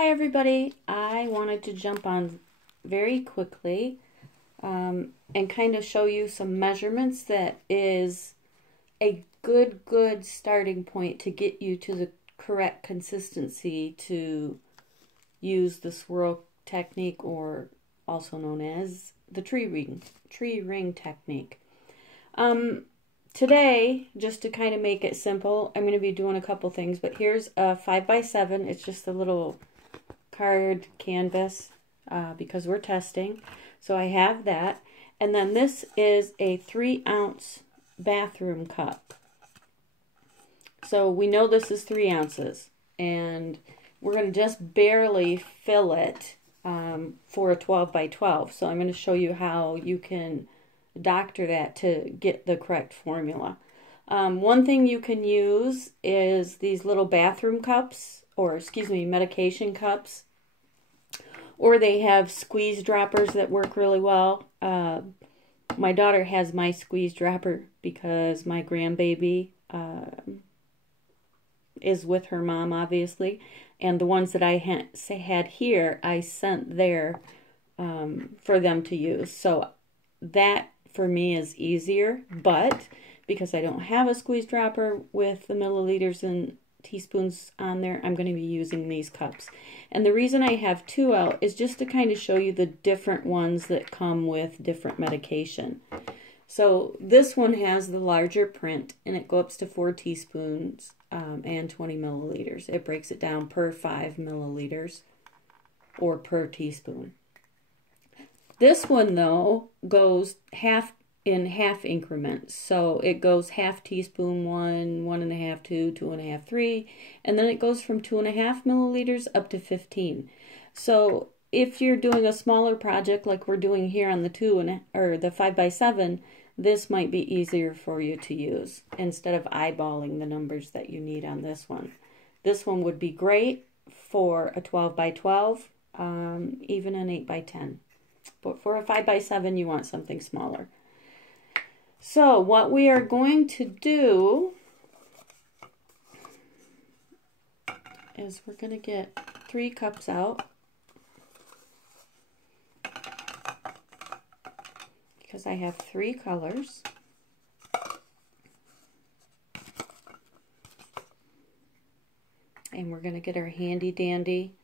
Hi everybody, I wanted to jump on very quickly and kind of show you some measurements that is a good starting point to get you to the correct consistency to use the swirl technique, or also known as the tree ring technique. Today, just to kind of make it simple, I'm going to be doing a couple things, but here's a 5x7. It's just a little card canvas because we're testing. So I have that. And then this is a 3-ounce bathroom cup. So we know this is 3 ounces. And we're going to just barely fill it for a 12 by 12. So I'm going to show you how you can doctor that to get the correct formula. One thing you can use is these little bathroom cups, or excuse me, medication cups. Or they have squeeze droppers that work really well. My daughter has my squeeze dropper because my grandbaby is with her mom, obviously. And the ones that I had here, I sent there for them to use. So that, for me, is easier. But because I don't have a squeeze dropper with the milliliters and teaspoons on there, I'm going to be using these cups. And the reason I have 2 out is just to kind of show you the different ones that come with different medication. So this one has the larger print, and it goes up to 4 teaspoons and 20 milliliters. It breaks it down per 5 milliliters or per teaspoon. This one, though, goes in half increments. So it goes half teaspoon, 1, 1.5, 2, 2.5, 3, and then it goes from 2.5 milliliters up to 15. So if you're doing a smaller project like we're doing here on the 5x7, this might be easier for you to use instead of eyeballing the numbers that you need on this one. This one would be great for a 12 by 12, even an 8 by 10. But for a 5x7, you want something smaller. So what we are going to do is we're going to get 3 cups out, because I have 3 colors. And we're going to get our handy dandy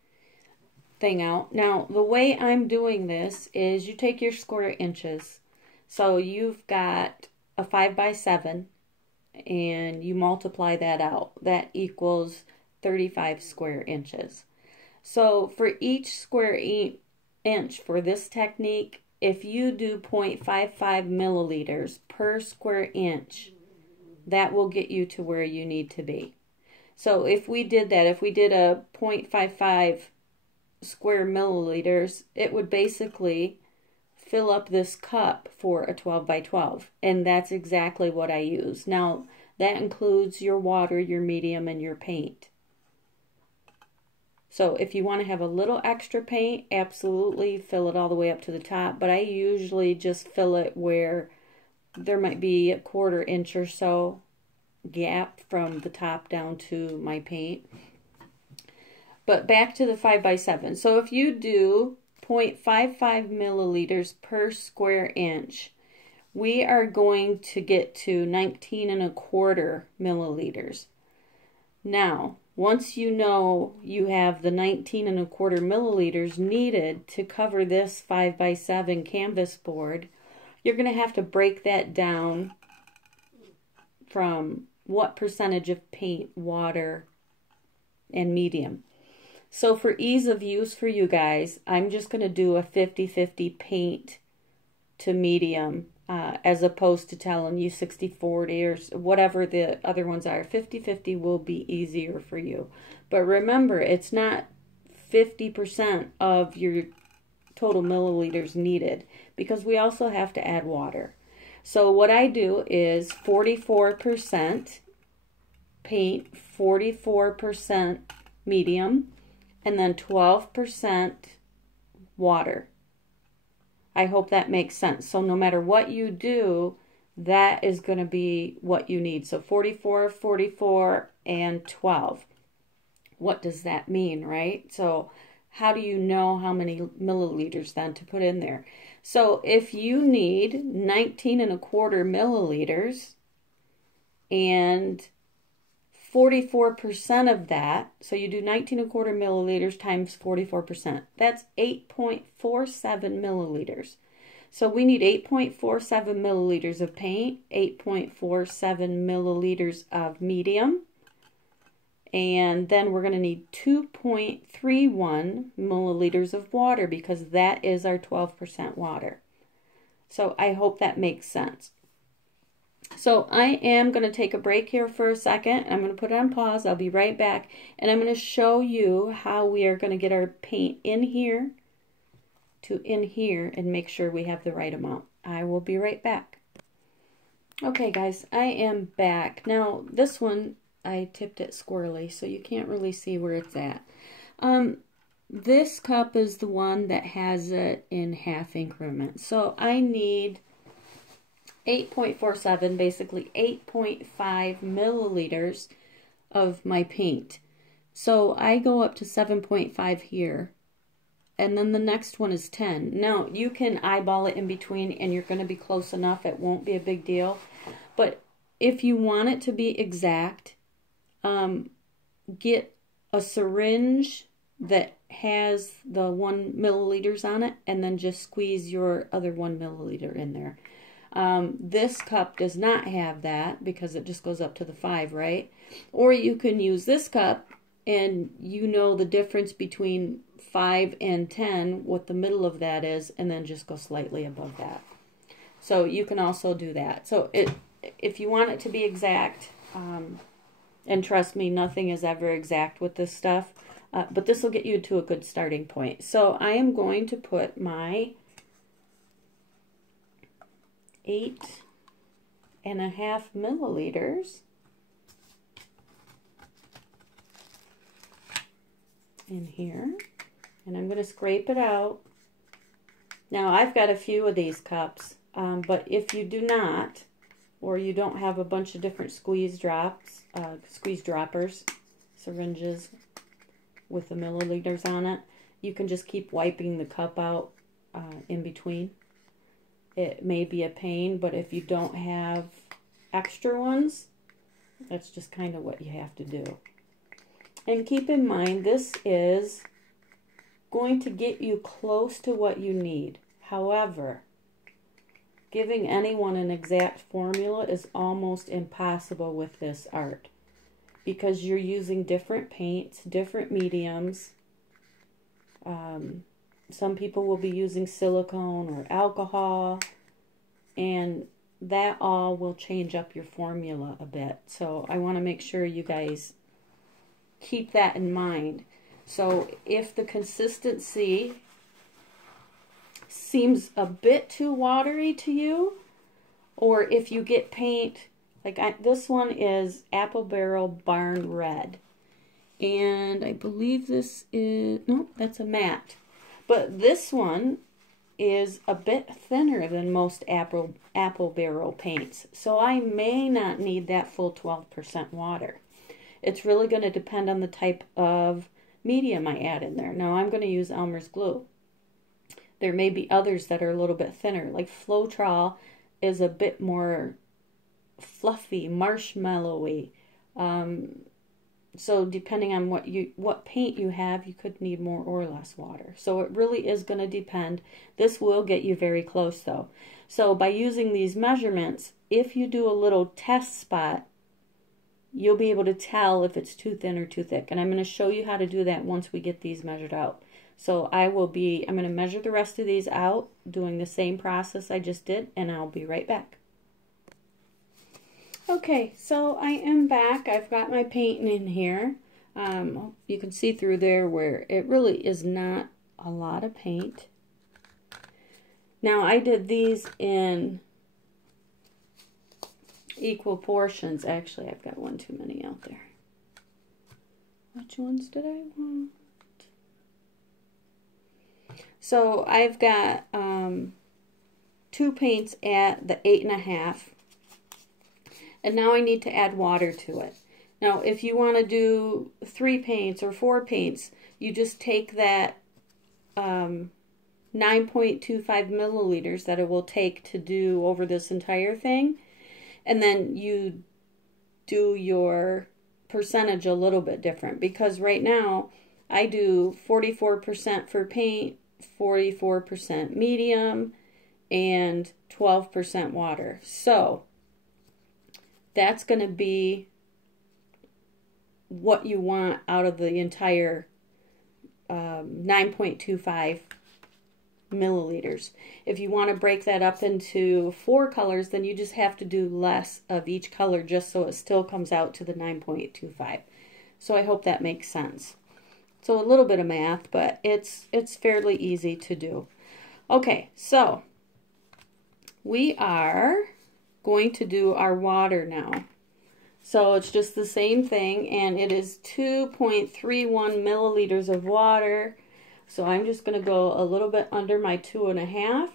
thing out. Now, the way I'm doing this is you take your square inches. So you've got a 5x7 and you multiply that out. That equals 35 square inches. So for each square inch for this technique, if you do 0.55 milliliters per square inch, that will get you to where you need to be. So if we did that, if we did a 0.55 square milliliters, it would basically fill up this cup for a 12 by 12, and that's exactly what I use. Now, that includes your water, your medium, and your paint. So if you want to have a little extra paint, absolutely fill it all the way up to the top, but I usually just fill it where there might be a 1/4 inch or so gap from the top down to my paint. But back to the 5x7. So if you do 0.55 milliliters per square inch, we are going to get to 19.25 milliliters. Now, once you know you have the 19.25 milliliters needed to cover this 5x7 canvas board, you're going to have to break that down from what percentage of paint, water, and medium. So for ease of use for you guys, I'm just going to do a 50-50 paint to medium as opposed to telling you 60-40 or whatever the other ones are. 50-50 will be easier for you. But remember, it's not 50% of your total milliliters needed, because we also have to add water. So what I do is 44% paint, 44% medium, and then 12% water. I hope that makes sense. So no matter what you do, that is going to be what you need. So 44, 44, and 12. what does that mean, right? So how do you know how many milliliters then to put in there? So if you need 19.25 milliliters and 44% of that, so you do 19.25 milliliters times 44%, that's 8.47 milliliters. So we need 8.47 milliliters of paint, 8.47 milliliters of medium, and then we're going to need 2.31 milliliters of water because that is our 12% water. So I hope that makes sense. So I am going to take a break here for a second. I'm going to put it on pause. I'll be right back. And I'm going to show you how we are going to get our paint in here to in here and make sure we have the right amount. I will be right back. Okay guys, I am back. Now this one, I tipped it squirrely, so you can't really see where it's at. This cup is the one that has it in half increments. So I need 8.47, basically 8.5 milliliters of my paint. So I go up to 7.5 here, and then the next one is 10. Now, you can eyeball it in between, and you're going to be close enough. It won't be a big deal. But if you want it to be exact, get a syringe that has the 1 milliliters on it, and then just squeeze your other 1 milliliter in there. This cup does not have that because it just goes up to the 5, right? Or you can use this cup, and you know the difference between 5 and 10, what the middle of that is, and then just go slightly above that. So you can also do that. So if you want it to be exact, and trust me, nothing is ever exact with this stuff, but this will get you to a good starting point. So I am going to put my 8.5 milliliters in here, and I'm going to scrape it out. Now I've got a few of these cups, but if you do not, or you don't have a bunch of different squeeze droppers, syringes with the milliliters on it, you can just keep wiping the cup out in between. It may be a pain, but if you don't have extra ones, that's just kind of what you have to do. And keep in mind, this is going to get you close to what you need. However, giving anyone an exact formula is almost impossible with this art because you're using different paints, different mediums. Some people will be using silicone or alcohol, and that all will change up your formula a bit. So I want to make sure you guys keep that in mind. So if the consistency seems a bit too watery to you, or if you get paint, like this one is Apple Barrel Barn Red. And I believe this is, no, that's a matte. But this one is a bit thinner than most Apple Barrel paints. So I may not need that full 12% water. It's really going to depend on the type of medium I add in there. Now I'm going to use Elmer's glue. There may be others that are a little bit thinner. Like Floetrol is a bit more fluffy, marshmallowy. So depending on what paint you have, you could need more or less water. So it really is going to depend. This will get you very close though. So by using these measurements, if you do a little test spot, you'll be able to tell if it's too thin or too thick. And I'm going to show you how to do that once we get these measured out. So I'm going to measure the rest of these out, doing the same process I just did, and I'll be right back. Okay, so I am back. I've got my paint in here. You can see through there where it really is not a lot of paint. Now I did these in equal portions. Actually, I've got one too many out there. Which ones did I want? So I've got 2 paints at the 8.5. And now I need to add water to it. Now, if you want to do 3 paints or 4 paints, you just take that 9.25 milliliters that it will take to do over this entire thing, and then you do your percentage a little bit different, because right now I do 44% for paint, 44% medium, and 12% water. So that's going to be what you want out of the entire 9.25 milliliters. If you want to break that up into 4 colors, then you just have to do less of each color just so it still comes out to the 9.25. So I hope that makes sense. So a little bit of math, but it's fairly easy to do. Okay, so we are going to do our water now. So it's just the same thing, and it is 2.31 milliliters of water. So I'm just going to go a little bit under my 2.5.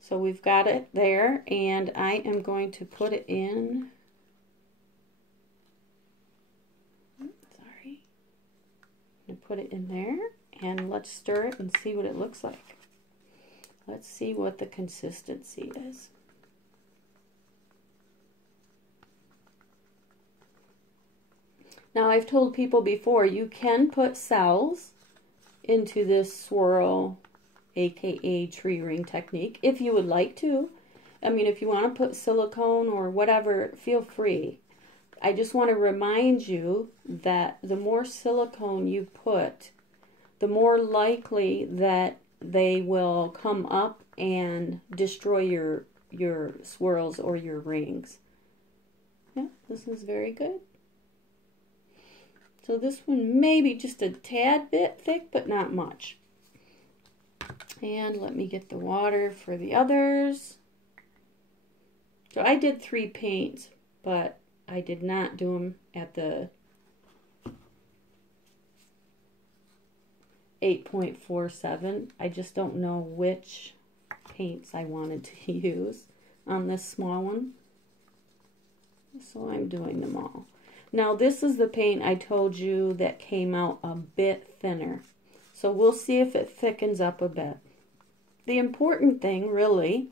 So we've got it there, and I am going to put it in. Sorry. I'm going to put it in there, and let's stir it and see what it looks like. Let's see what the consistency is. Now, I've told people before, you can put cells into this swirl, aka tree ring technique, if you would like to. I mean, if you want to put silicone or whatever, feel free. I just want to remind you that the more silicone you put, the more likely that they will come up and destroy your swirls or your rings. Yeah, this is very good. So this one may be just a tad bit thick, but not much. And let me get the water for the others. So I did 3 paints, but I did not do them at the 8.47. I just don't know which paints I wanted to use on this small one. So I'm doing them all. Now this is the paint I told you that came out a bit thinner. So we'll see if it thickens up a bit. The important thing really,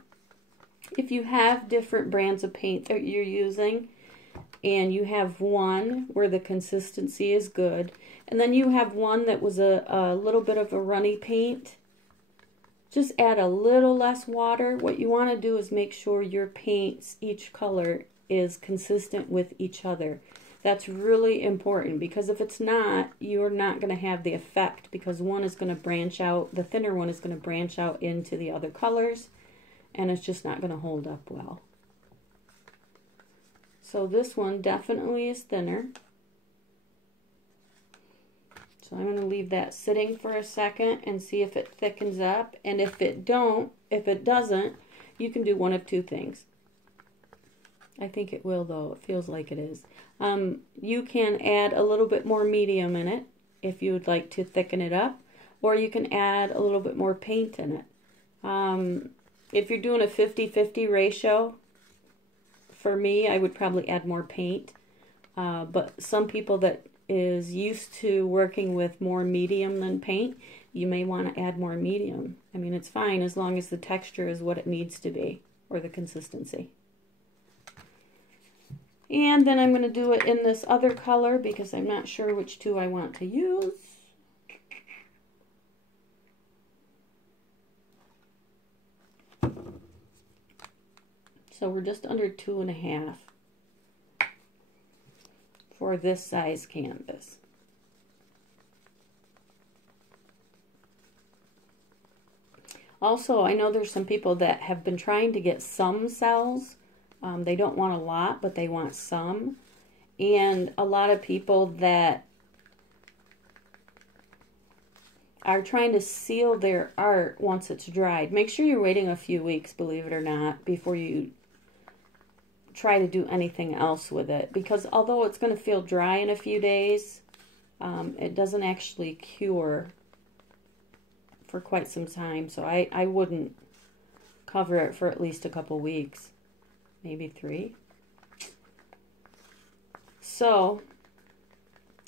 if you have different brands of paint that you're using, and you have one where the consistency is good, and then you have one that was a little bit of a runny paint, just add a little less water. What you want to do is make sure your paints, each color, is consistent with each other. That's really important, because if it's not, you're not going to have the effect, because one is going to branch out, the thinner one is going to branch out into the other colors, and it's just not going to hold up well. So this one definitely is thinner. So I'm going to leave that sitting for a second and see if it thickens up. And if it doesn't, you can do one of 2 things. I think it will, though. It feels like it is. You can add a little bit more medium in it if you would like to thicken it up, or you can add a little bit more paint in it. If you're doing a 50-50 ratio, for me, I would probably add more paint. But some people that is used to working with more medium than paint, you may want to add more medium. I mean, it's fine as long as the texture is what it needs to be, or the consistency. And then I'm going to do it in this other color because I'm not sure which 2 I want to use. So we're just under 2.5 for this size canvas. Also, I know there's some people that have been trying to get some cells. They don't want a lot, but they want some. And a lot of people that are trying to seal their art once it's dried. Make sure you're waiting a few weeks, believe it or not, before you try to do anything else with it. Because although it's going to feel dry in a few days, it doesn't actually cure for quite some time. So I wouldn't cover it for at least a couple weeks. maybe 3. So,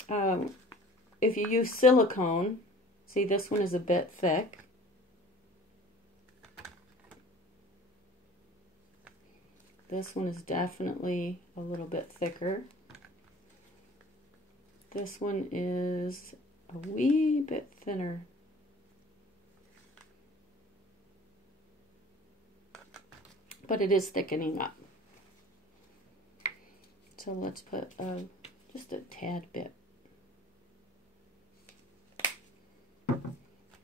if you use silicone, see this one is a bit thick. This one is definitely a little bit thicker. This one is a wee bit thinner. But it is thickening up. So let's put just a tad bit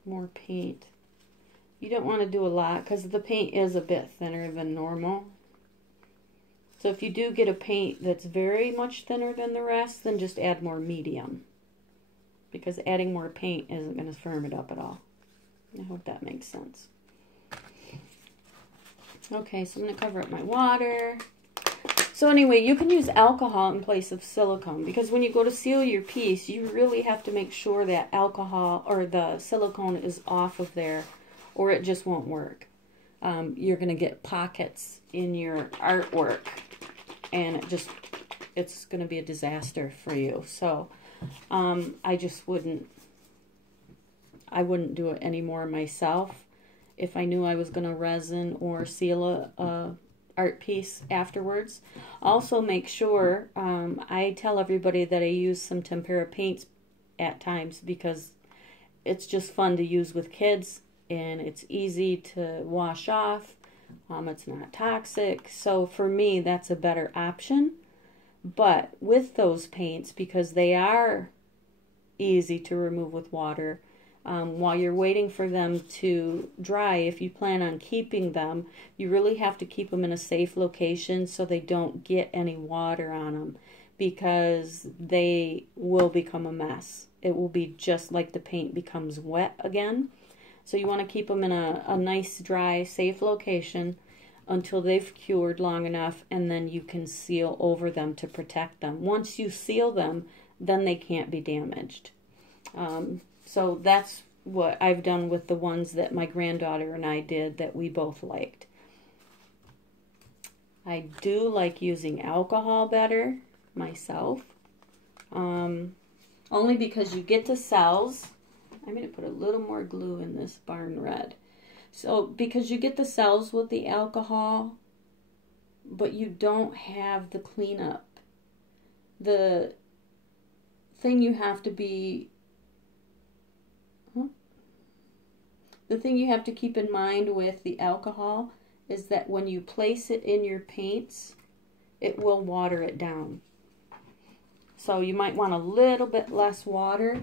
more paint. You don't want to do a lot because the paint is a bit thinner than normal. So if you do get a paint that's very much thinner than the rest, then just add more medium. Because adding more paint isn't going to firm it up at all. I hope that makes sense. Okay, so I'm going to cover up my water. So anyway, you can use alcohol in place of silicone. Because when you go to seal your piece, you really have to make sure that alcohol or the silicone is off of there, or it just won't work. You're going to get pockets in your artwork, and it's going to be a disaster for you. So I wouldn't do it anymore myself if I knew I was going to resin or seal a art piece afterwards. Also make sure, I tell everybody that I use some tempera paints at times because it's just fun to use with kids and it's easy to wash off. It's not toxic. So for me, that's a better option. But with those paints, because they are easy to remove with water, while you're waiting for them to dry, if you plan on keeping them, you really have to keep them in a safe location so they don't get any water on them, because they will become a mess. It will be just like the paint becomes wet again. So you want to keep them in a nice, dry, safe location until they've cured long enough, and then you can seal over them to protect them. Once you seal them, then they can't be damaged. So that's what I've done with the ones that my granddaughter and I did that we both liked. I do like using alcohol better myself, only because you get the cells. I'm going to put a little more glue in this barn red. So because you get the cells with the alcohol, but you don't have the cleanup. The thing you have to keep in mind with the alcohol is that when you place it in your paints, it will water it down. So you might want a little bit less water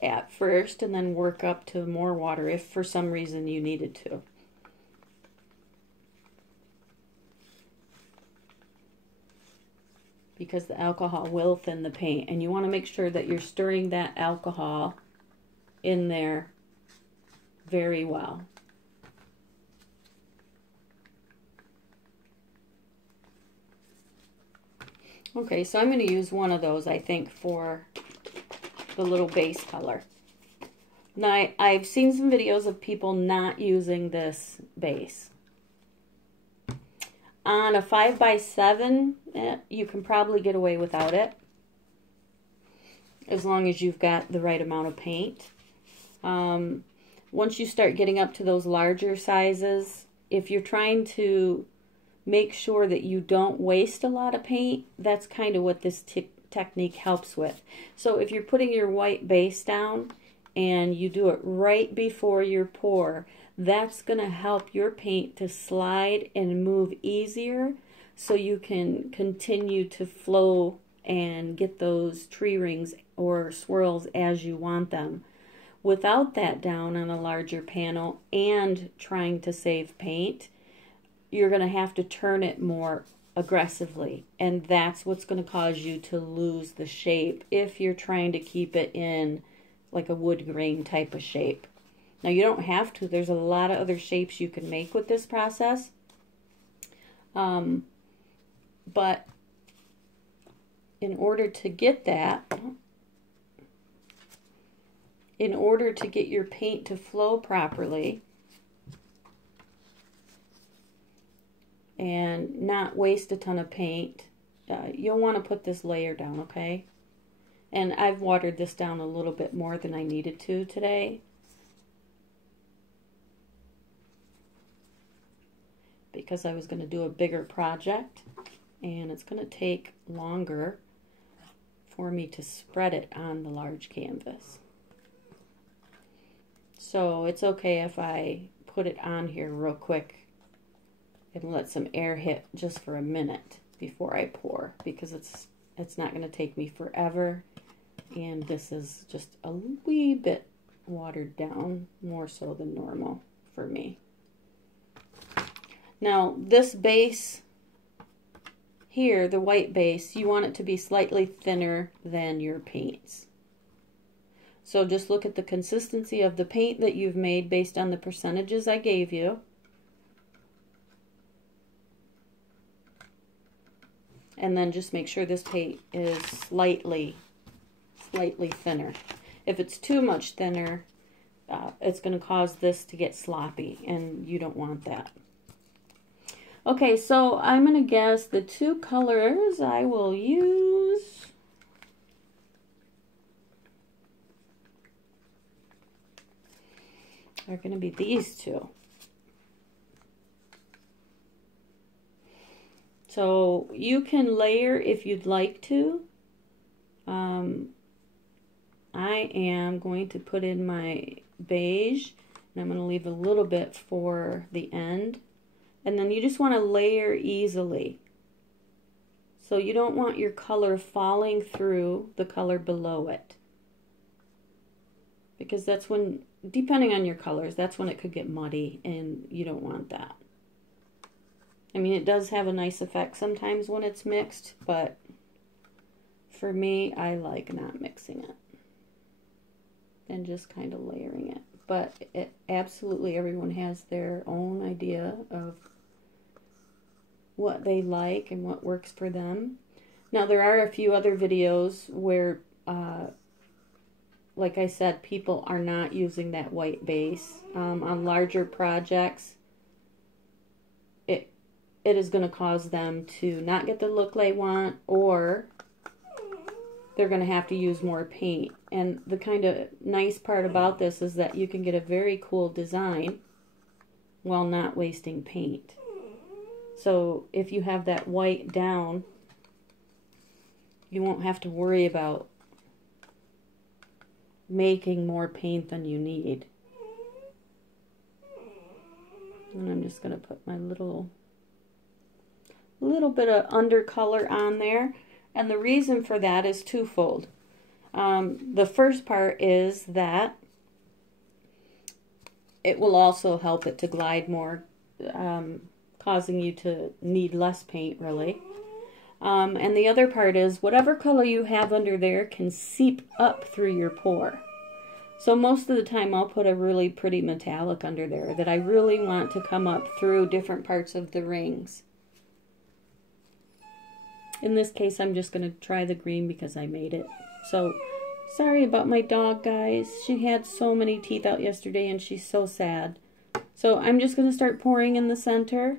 at first and then work up to more water if for some reason you needed to. Because the alcohol will thin the paint, and you want to make sure that you're stirring that alcohol in there very well. Okay, so I'm going to use one of those, I think, for the little base color. Now, I've seen some videos of people not using this base. On a 5x7, you can probably get away without it, as long as you've got the right amount of paint. Once you start getting up to those larger sizes, if you're trying to make sure that you don't waste a lot of paint, that's kind of what this technique helps with. So if you're putting your white base down and you do it right before your pour, that's going to help your paint to slide and move easier so you can continue to flow and get those tree rings or swirls as you want them. Without that down on a larger panel and trying to save paint, you're going to have to turn it more aggressively, and that's what's going to cause you to lose the shape if you're trying to keep it in like a wood grain type of shape. Now you don't have to. There's a lot of other shapes you can make with this process, but in order to get that, in order to get your paint to flow properly, and not waste a ton of paint, you'll want to put this layer down, okay? And I've watered this down a little bit more than I needed to today, because I was going to do a bigger project, and it's going to take longer for me to spread it on the large canvas. So it's okay if I put it on here real quick and let some air hit just for a minute before I pour, because it's not going to take me forever, and this is just a wee bit watered down, more so than normal for me. Now this base here, the white base, you want it to be slightly thinner than your paints. So just look at the consistency of the paint that you've made based on the percentages I gave you. And then just make sure this paint is slightly thinner. If it's too much thinner, it's going to cause this to get sloppy, and you don't want that. Okay, so I'm going to guess the two colors I will use are going to be these two. So you can layer if you'd like to. I am going to put in my beige, and I'm going to leave a little bit for the end. And then you just want to layer easily. So you don't want your color falling through the color below it, because that's when, depending on your colors, that's when it could get muddy, and you don't want that. I mean, it does have a nice effect sometimes when it's mixed, but for me, I like not mixing it and just kind of layering it. But absolutely everyone has their own idea of what they like and what works for them. Now, there are a few other videos where, like I said, people are not using that white base. On larger projects, it is going to cause them to not get the look they want, or they're going to have to use more paint. And the kind of nice part about this is that you can get a very cool design while not wasting paint. So if you have that white down, you won't have to worry about making more paint than you need. And I'm just going to put my little bit of undercolor on there. And the reason for that is twofold. The first part is that it will also help it to glide more, causing you to need less paint, really. And the other part is whatever color you have under there can seep up through your pour. So most of the time I'll put a really pretty metallic under there that I really want to come up through different parts of the rings. In this case, I'm just going to try the green because I made it. So, sorry about my dog, guys. She had so many teeth out yesterday and she's so sad. So I'm just going to start pouring in the center.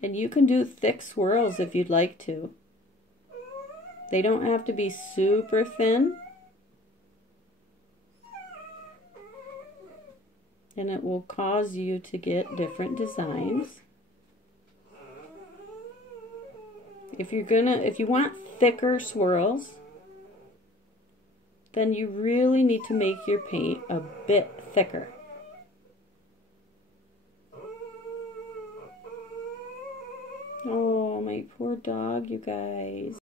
And you can do thick swirls if you'd like to. They don't have to be super thin. And it will cause you to get different designs. If you want thicker swirls, then you really need to make your paint a bit thicker. Oh, my poor dog, you guys.